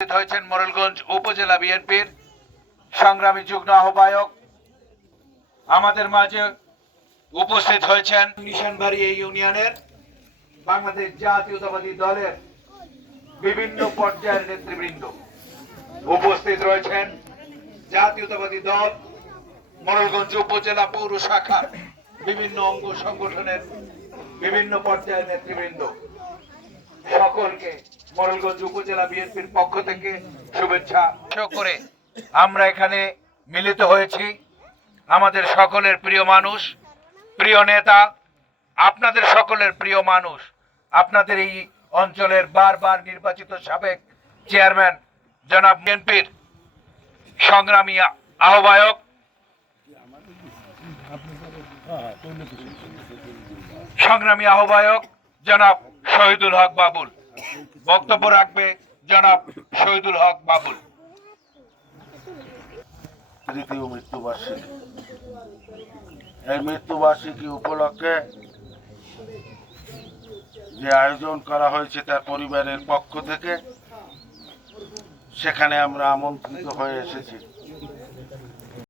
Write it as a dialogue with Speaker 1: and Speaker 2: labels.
Speaker 1: হয়েছেন মোরেলগঞ্জ উপজেলা বিএনপির সংগ্রামী যুগ্ম আহ্বায়ক। আমাদের মাঝে উপস্থিত হয়েছেন নিশানবাড়ি এই ইউনিয়নের বাংলাদেশ জাতীয়তাবাদী দলের বিভিন্ন পর্যায়ের নেতৃবৃন্দ। উপস্থিত রয়েছেন জাতীয়তাবাদী দল, মোরেলগঞ্জ উপজেলা পৌর শাখার বিভিন্ন অঙ্গ সংগঠনের বিভিন্ন পর্যায়ের নেতৃবৃন্দ। সকলকে মোরেলগঞ্জ উপজেলা বিএনপির পক্ষ থেকে শুভেচ্ছা। করে আমরা এখানে মিলিত হয়েছি। আমাদের সকলের প্রিয় মানুষ প্রিয় নেতা আপনাদের সকলের প্রিয় মানুষ আপনাদের এই অঞ্চলের বারবার নির্বাচিত সাবেক চেয়ারম্যান জনাব বিএনপির সংগ্রামী আহ্বায়ক। সংগ্রামী আহ্বায়ক জনাব শহীদুল হক বাবুল। বক্তব্য রাখবে জনাব শহীদুল হক বাবুল।
Speaker 2: তৃতীয় মৃত্যুবার্ষিকী। এই মৃত্যুবার্ষিকী উপলক্ষে যে আয়োজন করা হয়েছে তার পরিবারের পক্ষ থেকে, সেখানে আমরা আমন্ত্রিত হয়ে এসেছি।